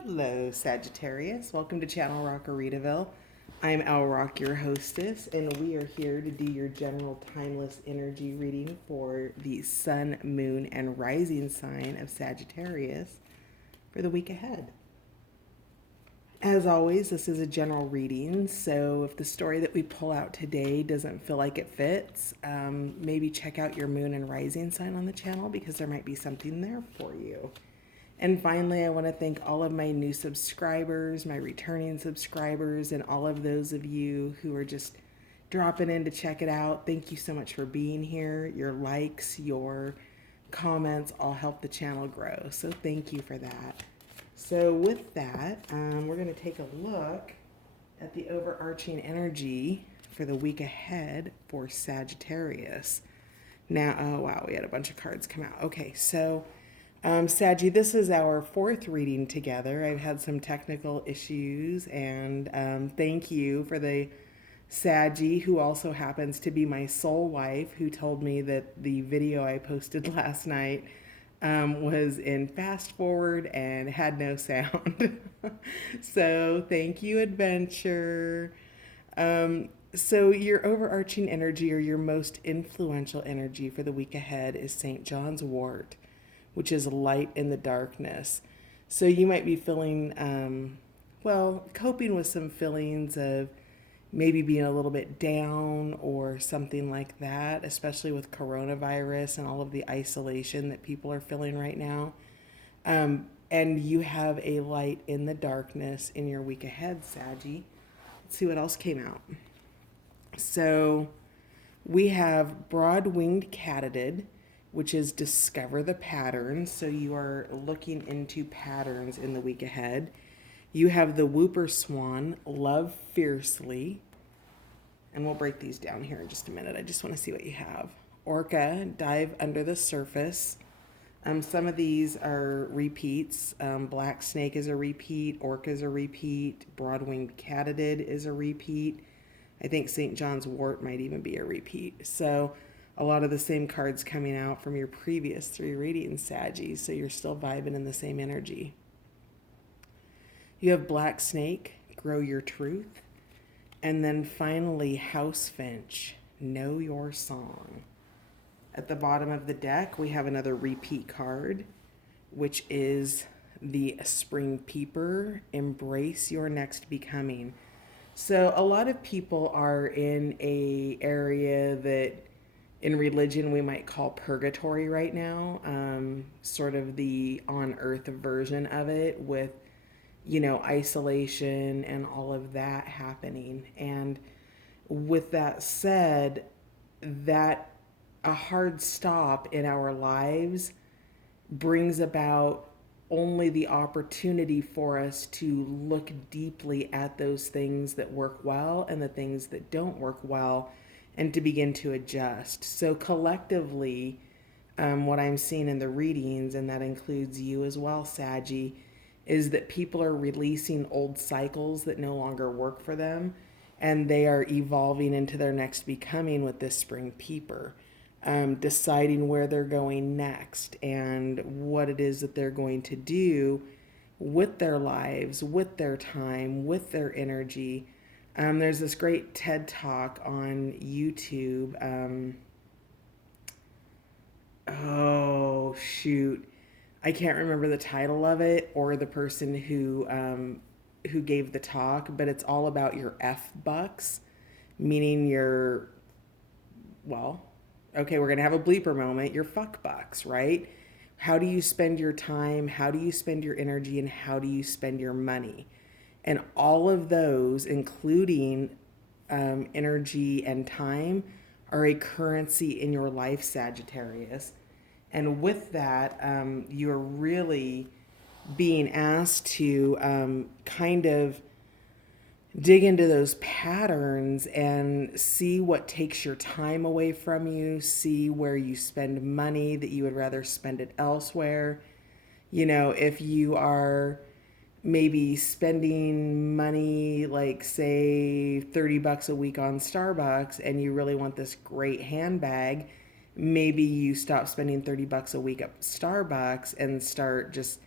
Hello, Sagittarius. Welcome to Channel Rockaritaville. I'm Al Rock, your hostess, and we are here to do your general timeless energy reading for the sun, moon, and rising sign of Sagittarius for the week ahead. As always, this is a general reading, so if the story that we pull out today doesn't feel like it fits, maybe check out your moon and rising sign on the channel because there might be something there for you. And finally, I want to thank all of my new subscribers, my returning subscribers, and all of those of you who are just dropping in to check it out. Thank you so much for being here. Your likes, your comments all help the channel grow. So thank you for that. So with that, we're going to take a look at the overarching energy for the week ahead for Sagittarius. Now, oh wow, we had a bunch of cards come out. Okay, so Saggy, this is our fourth reading together. I've had some technical issues, and thank you for the Saggy, who also happens to be my soul wife, who told me that the video I posted last night was in fast forward and had no sound. So thank you, Adventure. So your overarching energy or your most influential energy for the week ahead is St. John's wort, which is light in the darkness. So you might be feeling, coping with some feelings of maybe being a little bit down or something like that, especially with coronavirus and all of the isolation that people are feeling right now. And you have a light in the darkness in your week ahead, Saggy. Let's see what else came out. So we have broad-winged katydid, which is discover the patterns. So you are looking into patterns in the week ahead. You have the whooper swan, love fiercely. And we'll break these down here in just a minute. I just want to see what you have. Orca, dive under the surface. Some of these are repeats. Black snake is a repeat. Orca is a repeat. Broad-winged katydid is a repeat. I think St. John's wort might even be a repeat. So a lot of the same cards coming out from your previous three readings, Saggy, so you're still vibing in the same energy. You have black snake, grow your truth. And then finally, house finch, know your song. At the bottom of the deck, we have another repeat card, which is the spring peeper, embrace your next becoming. So a lot of people are in a area that in religion we might call purgatory right now, sort of the on earth version of it with, isolation and all of that happening. And with that said, that a hard stop in our lives brings about only the opportunity for us to look deeply at those things that work well and the things that don't work well, and to begin to adjust. So collectively, what I'm seeing in the readings, and that includes you as well, Saggy, is that people are releasing old cycles that no longer work for them, and they are evolving into their next becoming with this spring peeper, deciding where they're going next and what it is that they're going to do with their lives, with their time, with their energy. There's this great TED Talk on YouTube. Oh, shoot. I can't remember the title of it or the person who gave the talk, but it's all about your F bucks, meaning your, okay, we're going to have a bleeper moment, your fuck bucks, right? How do you spend your time? How do you spend your energy? And how do you spend your money? And all of those, including energy and time, are a currency in your life, Sagittarius. And with that, you're really being asked to kind of dig into those patterns and see what takes your time away from you, see where you spend money that you would rather spend it elsewhere. If you are maybe spending money like say $30 a week on Starbucks and you really want this great handbag, maybe you stop spending $30 a week at Starbucks and start just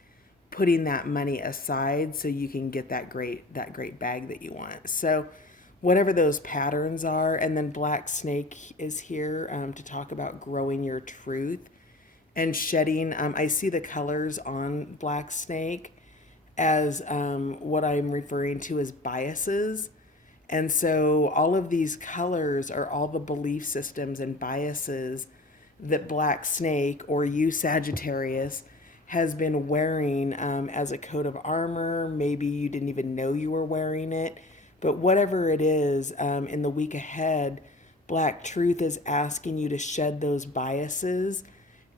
putting that money aside so you can get that great bag that you want. So whatever those patterns are. And then Black Snake is here to talk about growing your truth and shedding. I see the colors on Black Snake as what I'm referring to as biases. And so all of these colors are all the belief systems and biases that Black Snake, or you Sagittarius, has been wearing as a coat of armor. Maybe you didn't even know you were wearing it. But whatever it is, in the week ahead, Black Truth is asking you to shed those biases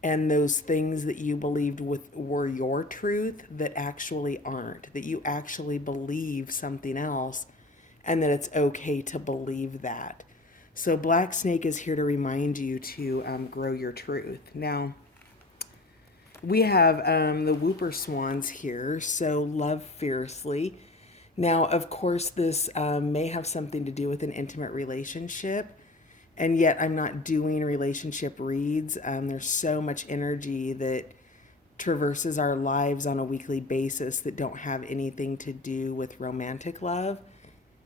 and those things that you believed were your truth that actually aren't, that you actually believe something else, and that it's okay to believe that. So Black Snake is here to remind you to grow your truth. Now, we have the Whooper Swans here, so love fiercely. Now, of course, this may have something to do with an intimate relationship, and yet I'm not doing relationship reads. There's so much energy that traverses our lives on a weekly basis that don't have anything to do with romantic love.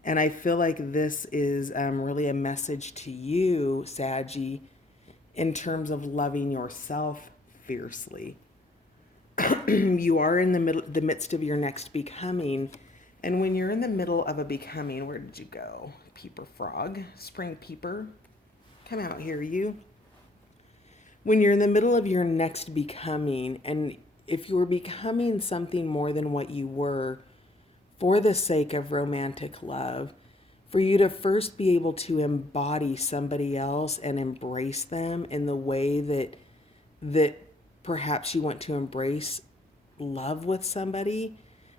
And I feel like this is really a message to you, Saggy, in terms of loving yourself fiercely. You are in the midst of your next becoming. And when you're in the middle of a becoming, where did you go? Peeper frog, spring peeper, come out here, you. When you're in the middle of your next becoming, and if you're becoming something more than what you were, for the sake of romantic love, for you to first be able to embody somebody else and embrace them in the way that perhaps you want to embrace love with somebody,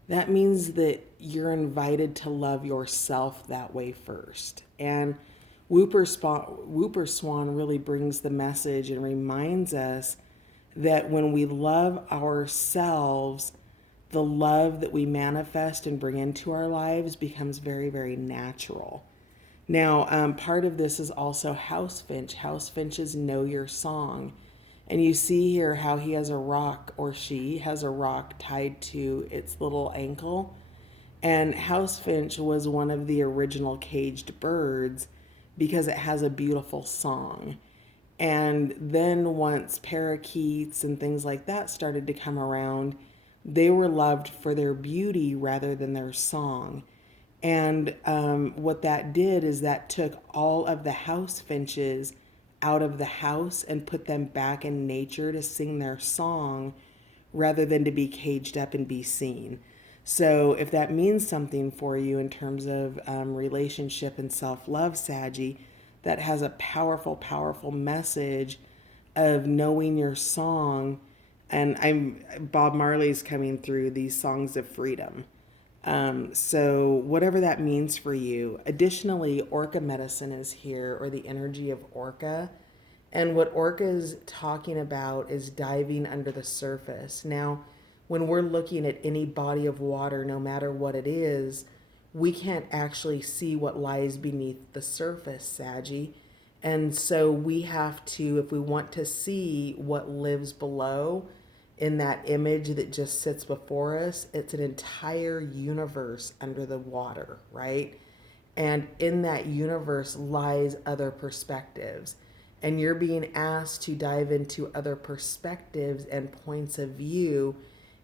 that means that you're invited to love yourself that way first. And Whooper Swan really brings the message and reminds us that when we love ourselves, the love that we manifest and bring into our lives becomes very, very natural. Now, part of this is also house finch. House finches know your song. And you see here how he has a rock, or she has a rock tied to its little ankle. And house finch was one of the original caged birds because it has a beautiful song. And then once parakeets and things like that started to come around, they were loved for their beauty rather than their song. And what that did is that took all of the house finches out of the house and put them back in nature to sing their song rather than to be caged up and be seen. So if that means something for you in terms of relationship and self-love, Saggy, that has a powerful, powerful message of knowing your song. And Bob Marley's coming through these songs of freedom. So whatever that means for you. Additionally, Orca medicine is here, or the energy of Orca. And what Orca is talking about is diving under the surface. Now, when we're looking at any body of water, no matter what it is, we can't actually see what lies beneath the surface, Saggy. And so we have to, if we want to see what lives below, in that image that just sits before us, it's an entire universe under the water, right? And in that universe lies other perspectives. And you're being asked to dive into other perspectives and points of view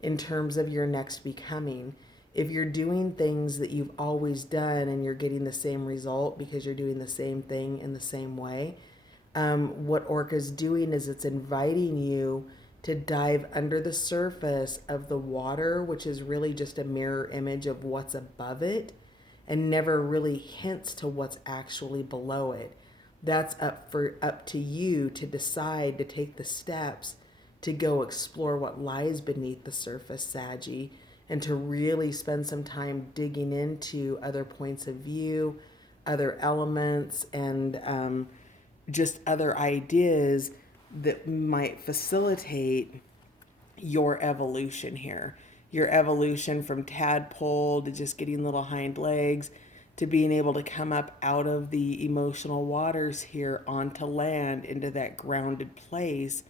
in terms of your next becoming. If you're doing things that you've always done and you're getting the same result because you're doing the same thing in the same way, what Orca's doing is it's inviting you to dive under the surface of the water, which is really just a mirror image of what's above it and never really hints to what's actually below it. That's up to you to decide to take the steps to go explore what lies beneath the surface, Saggy, and to really spend some time digging into other points of view, other elements, and just other ideas that might facilitate your evolution here. Your evolution from tadpole to just getting little hind legs to being able to come up out of the emotional waters here onto land into that grounded place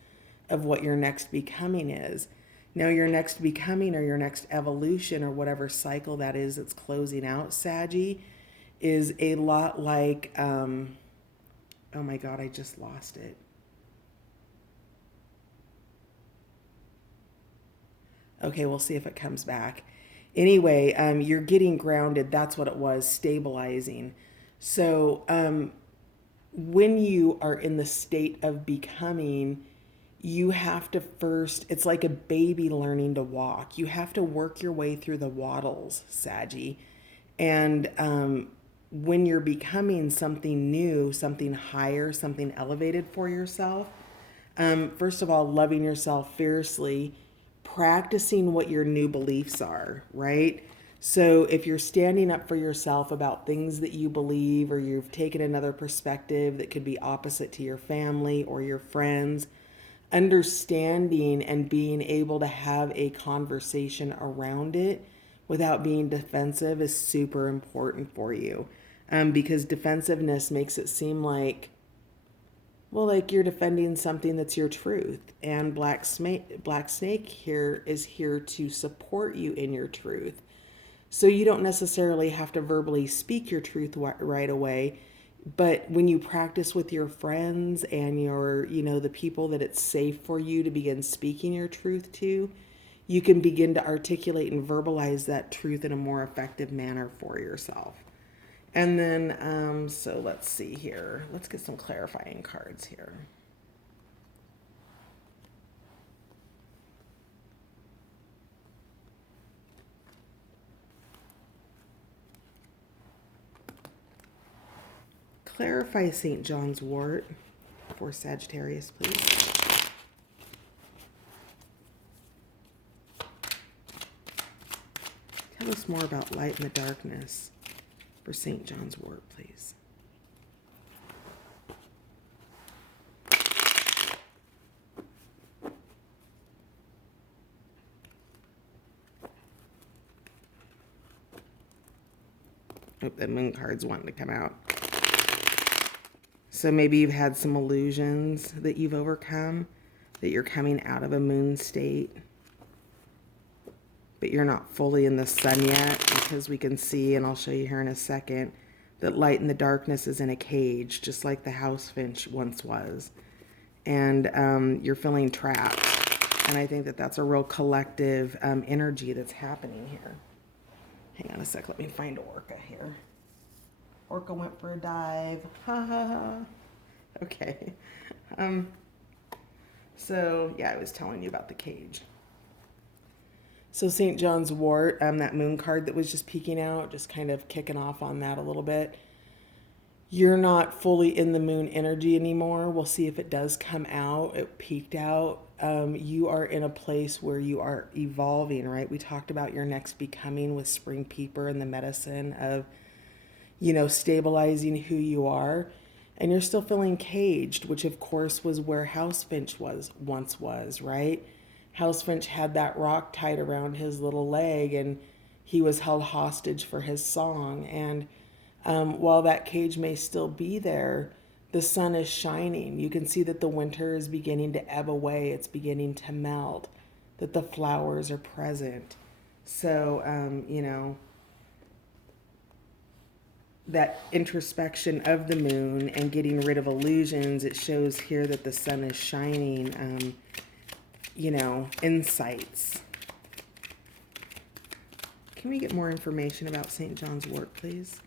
of what your next becoming is. Now, your next becoming or your next evolution or whatever cycle that is that's closing out, Saggy, is a lot like, oh my God, I just lost it. Okay, we'll see if it comes back. Anyway, you're getting grounded. That's what it was, stabilizing. So, when you are in the state of becoming, you have to first, it's like a baby learning to walk. You have to work your way through the waddles, Saggy. And when you're becoming something new, something higher, something elevated for yourself, first of all, loving yourself fiercely, practicing what your new beliefs are, right? So if you're standing up for yourself about things that you believe, or you've taken another perspective that could be opposite to your family or your friends, understanding and being able to have a conversation around it without being defensive is super important for you. Because defensiveness makes it seem like, well, like you're defending something that's your truth. And Black Snake here is here to support you in your truth. So you don't necessarily have to verbally speak your truth right away. But when you practice with your friends and the people that it's safe for you to begin speaking your truth to, you can begin to articulate and verbalize that truth in a more effective manner for yourself. And then, so let's see here. Let's get some clarifying cards here. Clarify St. John's wort for Sagittarius, please. Tell us more about light and the darkness for St. John's wort, please. Oh, the moon card's wanting to come out. So maybe you've had some illusions that you've overcome, that you're coming out of a moon state, but you're not fully in the sun yet, because we can see, and I'll show you here in a second, that light and the darkness is in a cage, just like the house finch once was. And you're feeling trapped. And I think that that's a real collective energy that's happening here. Hang on a sec, let me find Orca here. Orca went for a dive. Ha ha ha. Okay. So, yeah, I was telling you about the cage. So St. John's wort, that moon card that was just peeking out, just kind of kicking off on that a little bit. You're not fully in the moon energy anymore. We'll see if it does come out. It peeked out. You are in a place where you are evolving, right? We talked about your next becoming with Spring Peeper and the medicine of, stabilizing who you are. And you're still feeling caged, which of course was where House Finch once was, right? House Finch had that rock tied around his little leg, and he was held hostage for his song. And while that cage may still be there, the sun is shining. You can see that the winter is beginning to ebb away. It's beginning to melt, that the flowers are present. So, that introspection of the moon and getting rid of illusions, it shows here that the sun is shining, insights. Can we get more information about St. John's wort, please?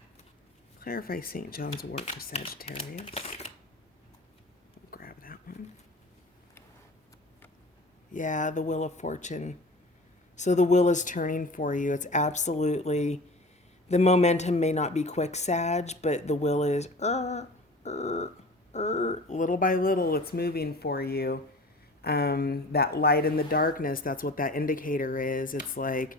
Clarify St. John's wort for Sagittarius. We'll grab that one. Yeah, the Wheel of Fortune. So the wheel is turning for you. It's absolutely, the momentum may not be quick, Sag, but the wheel is little by little, it's moving for you. That light and the darkness, that's what that indicator is. It's like,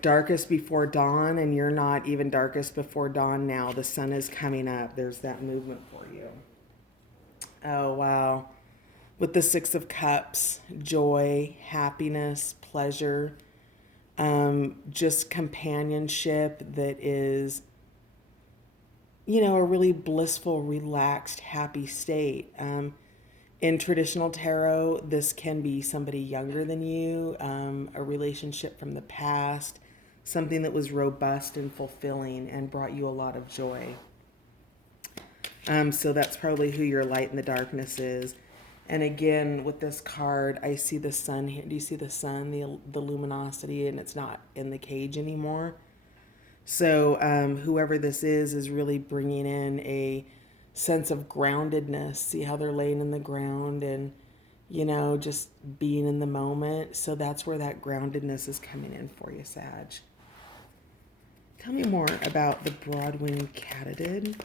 darkest before dawn, and you're not even darkest before dawn now. The sun is coming up. There's that movement for you. Oh, wow. With the Six of Cups, joy, happiness, pleasure, just companionship that is, a really blissful, relaxed, happy state. In traditional tarot, this can be somebody younger than you, a relationship from the past, something that was robust and fulfilling and brought you a lot of joy. So that's probably who your light in the darkness is. And again, with this card, I see the sun here. Do you see the sun, the luminosity, and it's not in the cage anymore? So whoever this is really bringing in a sense of groundedness. See how they're laying in the ground and, just being in the moment. So that's where that groundedness is coming in for you, Sag. Tell me more about the broad-winged katydid.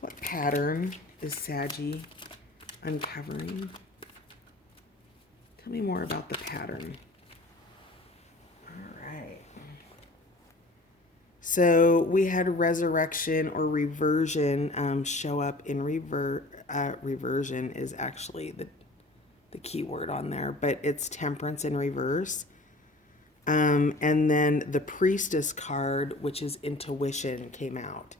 What pattern is Saggy uncovering? Tell me more about the pattern. All right. So we had resurrection or reversion show up in reversion is actually the key word on there, but it's temperance in reverse. And then the priestess card, which is intuition, came out.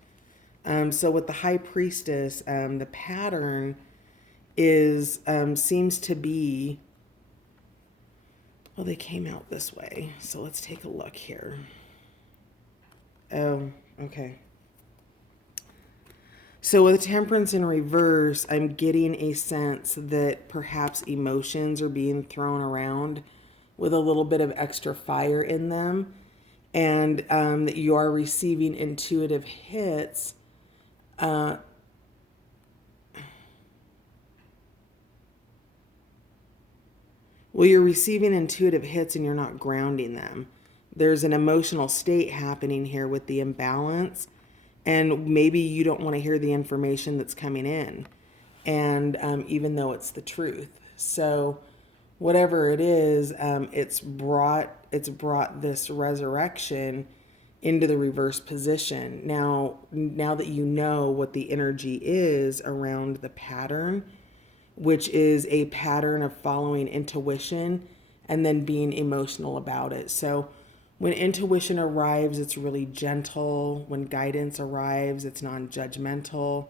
So with the high priestess, the pattern is seems to be, well, they came out this way. So let's take a look here. Oh, okay. So with temperance in reverse, I'm getting a sense that perhaps emotions are being thrown around with a little bit of extra fire in them, and that you are receiving intuitive hits. Well, you're receiving intuitive hits and you're not grounding them. There's an emotional state happening here with the imbalance, and maybe you don't want to hear the information that's coming in, and even though it's the truth. So whatever it is, it's brought this resurrection into the reverse position. Now that you know what the energy is around the pattern, which is a pattern of following intuition and then being emotional about it. So when intuition arrives, it's really gentle. When guidance arrives, it's non-judgmental.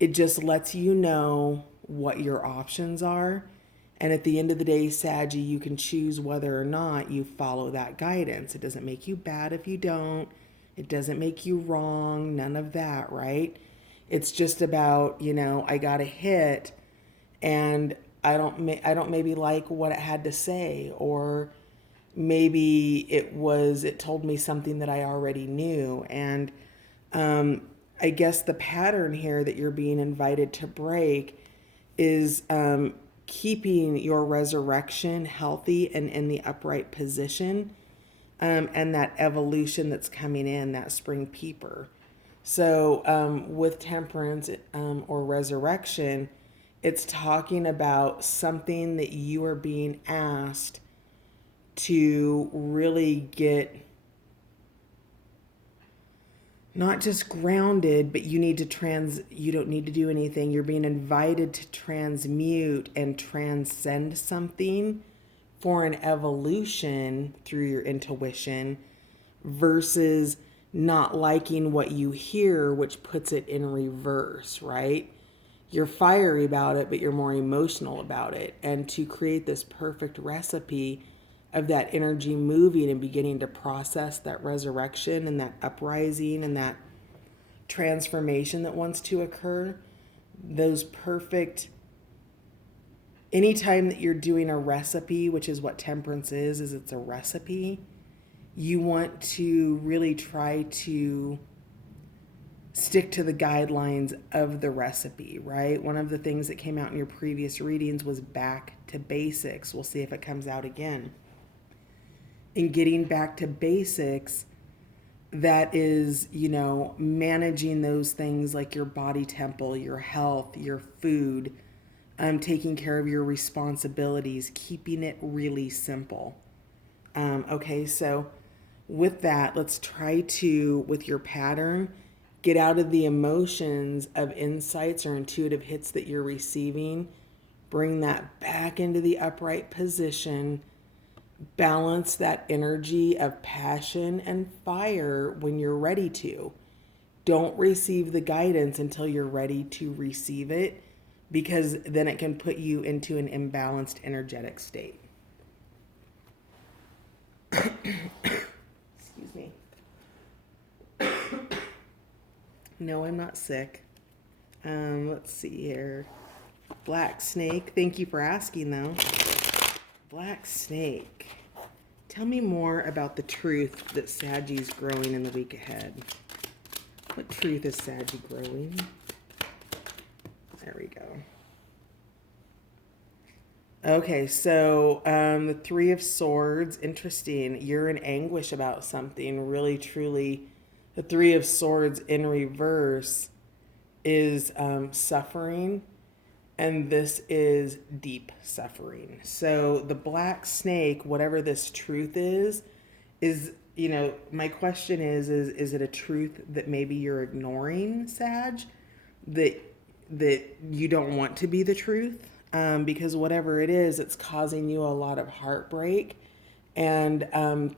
It just lets you know what your options are. And at the end of the day, Saggy, you can choose whether or not you follow that guidance. It doesn't make you bad if you don't. It doesn't make you wrong. None of that, right? It's just about, I got a hit and I don't maybe like what it had to say, or maybe it told me something that I already knew. And I guess the pattern here that you're being invited to break is keeping your resurrection healthy and in the upright position, and that evolution that's coming in, that spring peeper. So with temperance or resurrection, it's talking about something that you are being asked to really get not just grounded, but you don't need to do anything. You're being invited to transmute and transcend something for an evolution through your intuition versus not liking what you hear, which puts it in reverse, right? You're fiery about it, but you're more emotional about it. And to create this perfect recipe of that energy moving and beginning to process that resurrection and that uprising and that transformation that wants to occur, those perfect, anytime that you're doing a recipe, which is what temperance is it's a recipe, you want to really try to stick to the guidelines of the recipe, right? One of the things that came out in your previous readings was back to basics. We'll see if it comes out again. In getting back to basics, that is, managing those things like your body temple, your health, your food, taking care of your responsibilities, keeping it really simple. Okay, so with that, let's try to, with your pattern, get out of the emotions of insights or intuitive hits that you're receiving. Bring that back into the upright position. Balance that energy of passion and fire when you're ready to. Don't receive the guidance until you're ready to receive it, because then it can put you into an imbalanced energetic state. Excuse me. No, I'm not sick. Let's see here. Black snake. Thank you for asking, though. Black snake. Tell me more about the truth that Sagi's growing in the week ahead. What truth is Sagi growing? There we go. Okay, so the Three of Swords, interesting. You're in anguish about something, really, truly. The Three of Swords in reverse is suffering, and this is deep suffering. So the black snake, whatever this truth is, my question is it a truth that maybe you're ignoring, Sag, that you don't want to be the truth? Because whatever it is, it's causing you a lot of heartbreak. And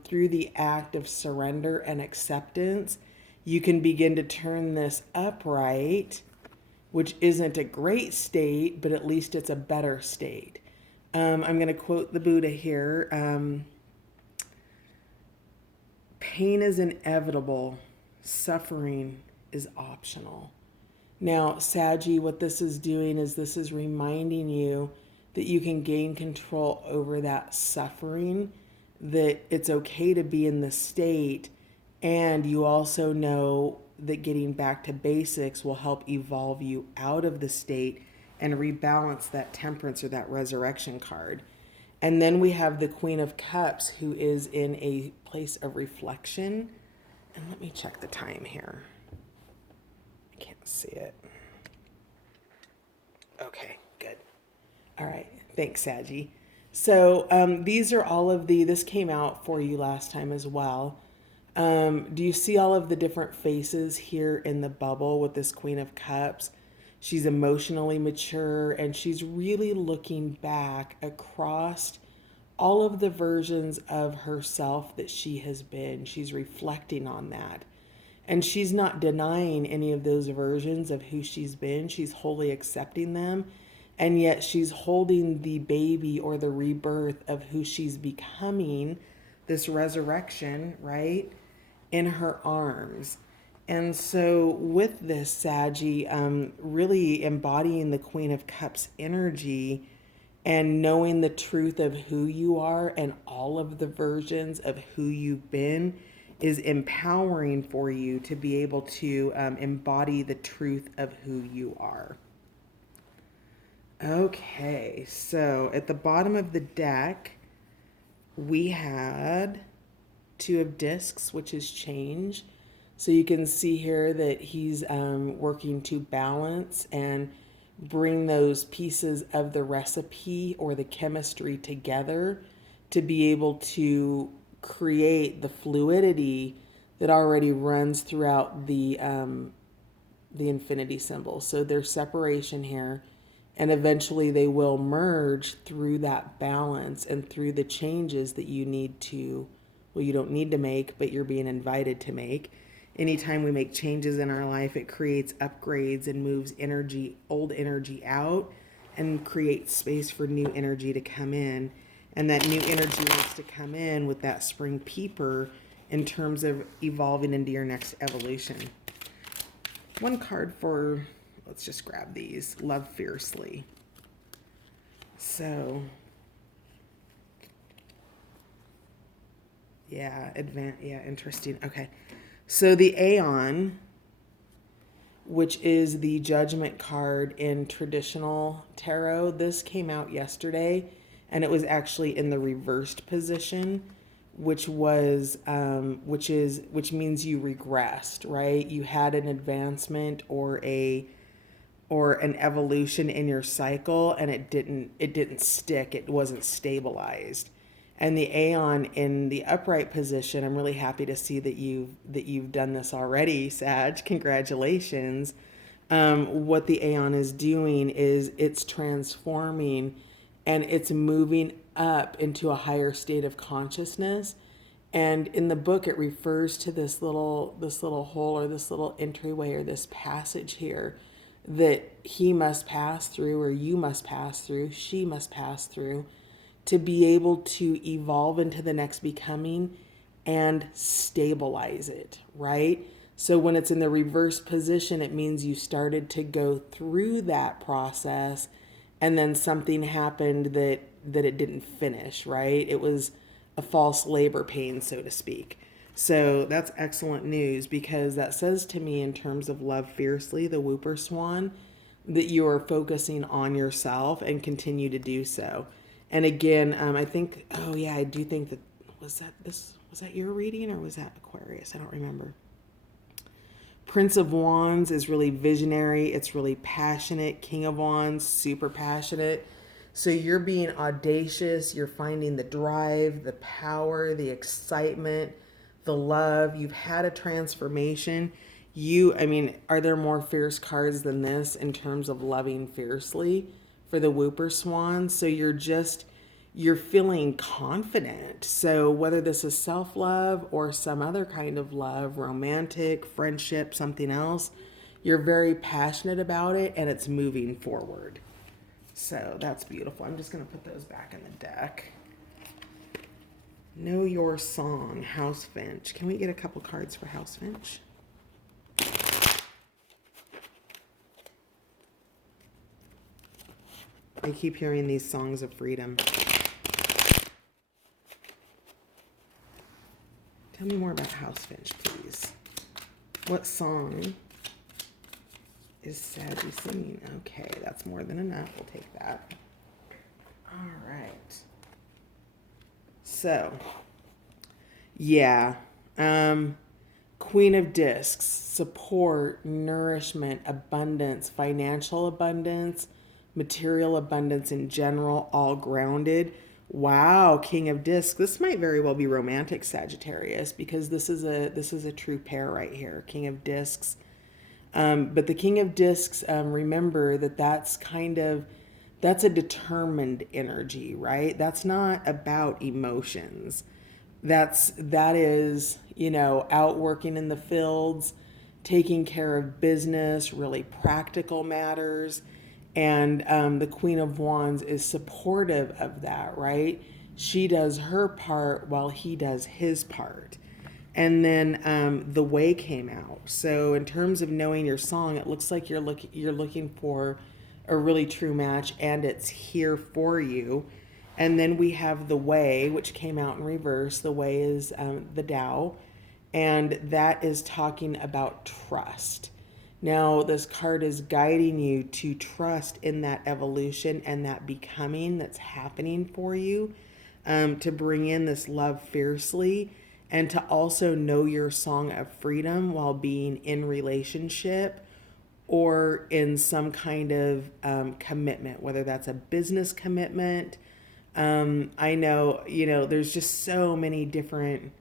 through the act of surrender and acceptance, you can begin to turn this upright, which isn't a great state, but at least it's a better state. I'm going to quote the Buddha here. Pain is inevitable. Suffering is optional. Now, Saggy, what this is doing is this is reminding you that you can gain control over that suffering, that it's okay to be in the state, and you also know that getting back to basics will help evolve you out of the state and rebalance that temperance or that resurrection card. And then we have the Queen of Cups, who is in a place of reflection. And let me check the time here. I can't see it. Okay, good. All right, thanks, Saggy. So these are all of this came out for you last time as well. Do you see all of the different faces here in the bubble with this Queen of Cups? She's emotionally mature, and she's really looking back across all of the versions of herself that she has been. She's reflecting on that. And she's not denying any of those versions of who she's been. She's wholly accepting them. And yet she's holding the baby or the rebirth of who she's becoming, this resurrection, right, in her arms. And so with this, Saggy, really embodying the Queen of Cups energy and knowing the truth of who you are and all of the versions of who you've been is empowering for you to be able to embody the truth of who you are. Okay, so at the bottom of the deck, we had Two of Discs, which is change. So you can see here that he's working to balance and bring those pieces of the recipe or the chemistry together to be able to create the fluidity that already runs throughout the infinity symbol. So there's separation here, and eventually they will merge through that balance and through the changes that you need to, well, you don't need to make, but you're being invited to make. Anytime we make changes in our life, it creates upgrades and moves energy, old energy out, and creates space for new energy to come in. And that new energy wants to come in with that spring peeper in terms of evolving into your next evolution. One card for, let's just grab these, Love Fiercely. So, yeah, interesting. Okay. So the Aeon, which is the judgment card in traditional tarot, this came out yesterday, and it was actually in the reversed position, which was which means you regressed, right? You had an advancement or an evolution in your cycle, and it didn't stick. It wasn't stabilized. And the Aeon in the upright position, I'm really happy to see that you've done this already, Sag. Congratulations. What the Aeon is doing is it's transforming and it's moving up into a higher state of consciousness. And in the book, it refers to this little hole or this little entryway or this passage here that he must pass through, or you must pass through, she must pass through, to be able to evolve into the next becoming and stabilize it, right? So when it's in the reverse position, it means you started to go through that process and then something happened that it didn't finish, right? It was a false labor pain, so to speak. So that's excellent news, because that says to me, in terms of love fiercely, the Whooper Swan, that you are focusing on yourself and continue to do so. And again, I think, oh yeah, I do think that, was that your reading, or was that Aquarius? I don't remember. Prince of Wands is really visionary. It's really passionate. King of Wands, super passionate. So you're being audacious. You're finding the drive, the power, the excitement, the love. You've had a transformation. Are there more fierce cards than this in terms of loving fiercely for the Whooper Swan? So you're feeling confident. So whether this is self-love or some other kind of love, romantic, friendship, something else, you're very passionate about it and it's moving forward. So that's beautiful. I'm just going to put those back in the deck. Know Your Song, House Finch. Can we get a couple cards for House Finch? I keep hearing these songs of freedom. Tell me more about House Finch, please. What song is Saggy singing? Okay, that's more than enough. We'll take that. All right. So, yeah. Queen of Discs, support, nourishment, abundance, financial abundance, material abundance in general, all grounded. Wow, King of Discs. This might very well be romantic, Sagittarius, because this is a true pair right here. King of Discs. But the King of Discs, remember that's a determined energy, right? That's not about emotions. That is, out working in the fields, taking care of business, really practical matters. And the Queen of Wands is supportive of that, right? She does her part while he does his part. And then the Way came out. So in terms of knowing your song, it looks like you're looking for a really true match, and it's here for you. And then we have the Way, which came out in reverse. The Way is the Tao, and that is talking about trust. Now, this card is guiding you to trust in that evolution and that becoming that's happening for you, to bring in this love fiercely, and to also know your song of freedom while being in relationship or in some kind of commitment, whether that's a business commitment. I know, there's just so many different.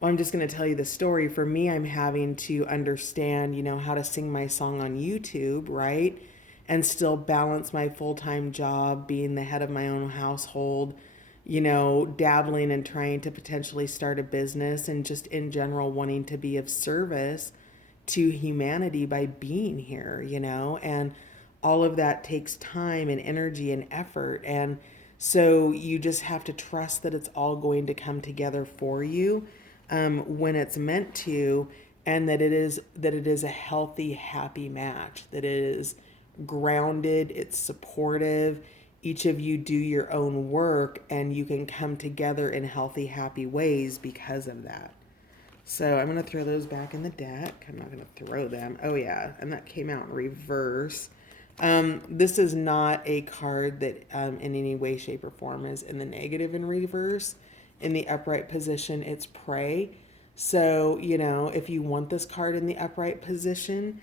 Well, I'm just going to tell you the story. For me, I'm having to understand, how to sing my song on YouTube, right? And still balance my full-time job, being the head of my own household, dabbling and trying to potentially start a business, and just in general wanting to be of service to humanity by being here, and all of that takes time and energy and effort. And so you just have to trust that it's all going to come together for you when it's meant to, and that it is a healthy, happy match, that it is grounded, it's supportive. Each of you do your own work, and you can come together in healthy, happy ways because of that. So I'm going to throw those back in the deck. I'm not going to throw them. Oh yeah, and that came out in reverse. This is not a card that in any way, shape, or form is in the negative in reverse. In the upright position, it's pray. So, if you want this card in the upright position,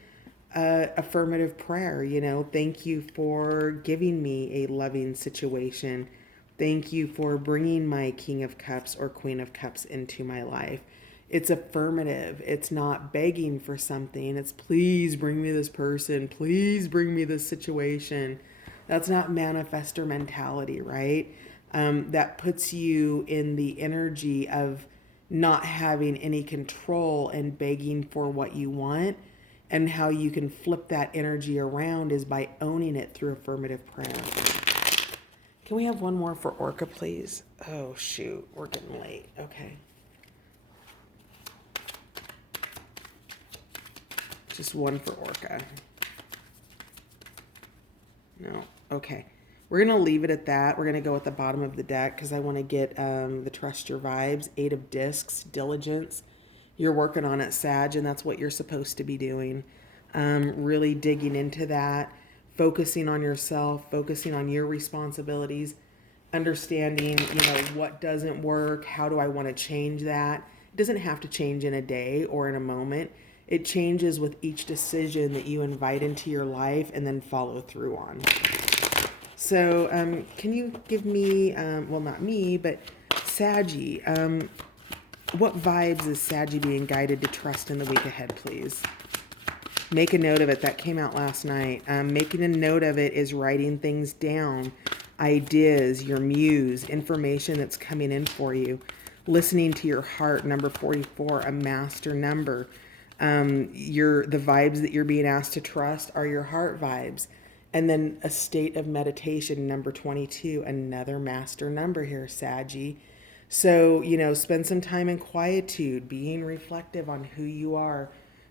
affirmative prayer, thank you for giving me a loving situation. Thank you for bringing my King of Cups or Queen of Cups into my life. It's affirmative. It's not begging for something. It's please bring me this person. Please bring me this situation. That's not manifestor mentality, right? That puts you in the energy of not having any control and begging for what you want. And how you can flip that energy around is by owning it through affirmative prayer. Can we have one more for Orca, please? Oh, shoot. We're getting late. Okay. Just one for Orca. No. Okay. We're going to leave it at that. We're going to go at the bottom of the deck because I want to get the Trust Your Vibes, 8 of Discs, Diligence. You're working on it, Sag, and that's what you're supposed to be doing. Really digging into that, focusing on yourself, focusing on your responsibilities, understanding, what doesn't work, how do I want to change that. It doesn't have to change in a day or in a moment. It changes with each decision that you invite into your life and then follow through on. So can you give me, well, not me, but Saggy, what vibes is Saggy being guided to trust in the week ahead, please? Make a note of it. That came out last night. Making a note of it is writing things down, ideas, your muse, information that's coming in for you. Listening to your heart, number 44, a master number. The vibes that you're being asked to trust are your heart vibes. And then a state of meditation, number 22, another master number here, Saggy. So, spend some time in quietude, being reflective on who you are,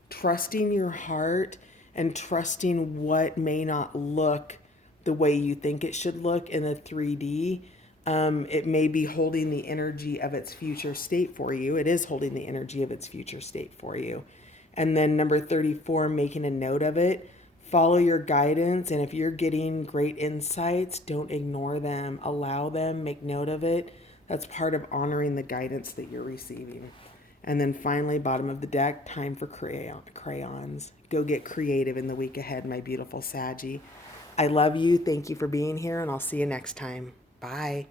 trusting your heart and trusting what may not look the way you think it should look in the 3D. It may be holding the energy of its future state for you. It is holding the energy of its future state for you. And then number 34, making a note of it. Follow your guidance, and if you're getting great insights, don't ignore them. Allow them, make note of it. That's part of honoring the guidance that you're receiving. And then finally, bottom of the deck, time for crayons. Go get creative in the week ahead, my beautiful Saggy. I love you. Thank you for being here, and I'll see you next time. Bye.